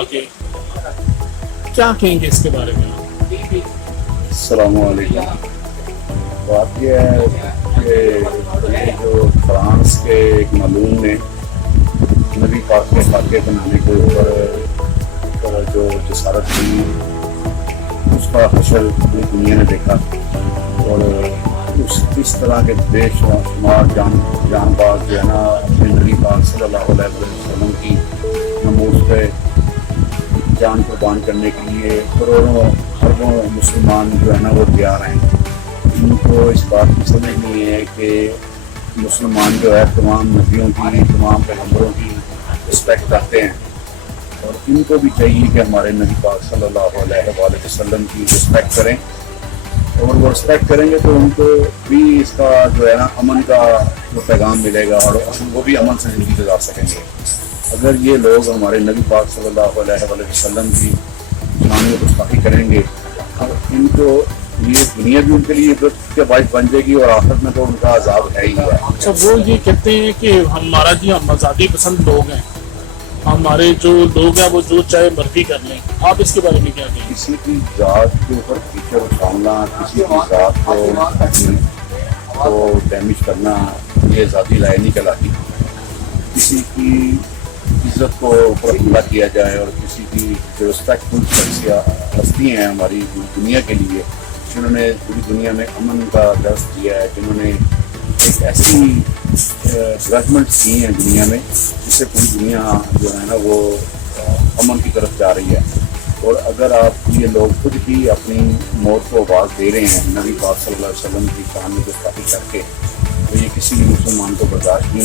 بلا کے، کیا کہیں گے اس کے بارے میں؟ السلام علیکم۔ بات یہ ہے کہ یہ جو فرانس کے ایک معلوم نے نبی پاک کے خاکے بنانے کے اوپر جو جسارت کی، اس کا حشر پوری دنیا نے دیکھا، اور اس طرح کے بے شمار جان باز جو ہے نا اپنے نبی پاک صلی اللہ علیہ وسلم کی نموز پہ جان قربان کرنے کے لیے کروڑوں اربوں مسلمان جو ہے نا وہ تیار ہیں۔ ان کو اس بات کی سمجھ نہیں ہے کہ مسلمان جو ہے تمام نبیوں کی، تمام پیغمبروں کی رسپیکٹ کرتے ہیں، اور ان کو بھی چاہیے کہ ہمارے نبی پاک صلی اللہ علیہ وآلہ وسلم کی رسپیکٹ کریں، اور وہ رسپیکٹ کریں گے تو ان کو بھی اس کا جو ہے نا امن کا جو پیغام ملے گا، اور وہ بھی امن سے زندگی گزار سکیں گے۔ اگر یہ لوگ ہمارے نبی پاک صلی اللہ علیہ وآلہ وسلم کی شان میں گستاخی کریں گے، اور ان کو یہ دنیا بھی ان کے لیے عبرت کے باعث بن جائے گی، اور آخرت میں تو ان کا عذاب ہے ہی ہے۔ اچھا، وہ یہ کہتے ہیں کہ ہمارا جی ہم آزادی پسند لوگ ہیں، ہمارے جو لوگ ہیں وہ جو چاہے مرضی کر لیں، آپ اس کے بارے میں کیا کہیں؟ کسی کی ذات کے اوپر کیچڑ اٹھانا، کسی کی ذات کو ڈیمیج کرنا، یہ ذاتی رائے نہیں کہلاتی۔ کسی کی عزت کو اوپر حملہ کیا جائے، اور کسی کی جو رسپیکٹ ہستی ہیں ہماری دنیا کے لیے، جنہوں نے پوری دنیا میں امن کا درس دیا ہے، جنہوں نے ایک ایسی ڈیولپمنٹ کی ہیں دنیا میں جس سے پوری دنیا جو ہے نا وہ امن کی طرف جا رہی ہے، اور اگر آپ یہ لوگ خود ہی اپنی موت کو آواز دے رہے ہیں نبی پاک صلی اللہ علیہ وسلم کی شان میں گستاخی کر کے، تو یہ کسی بھی مسلمان کو برداشت نہیں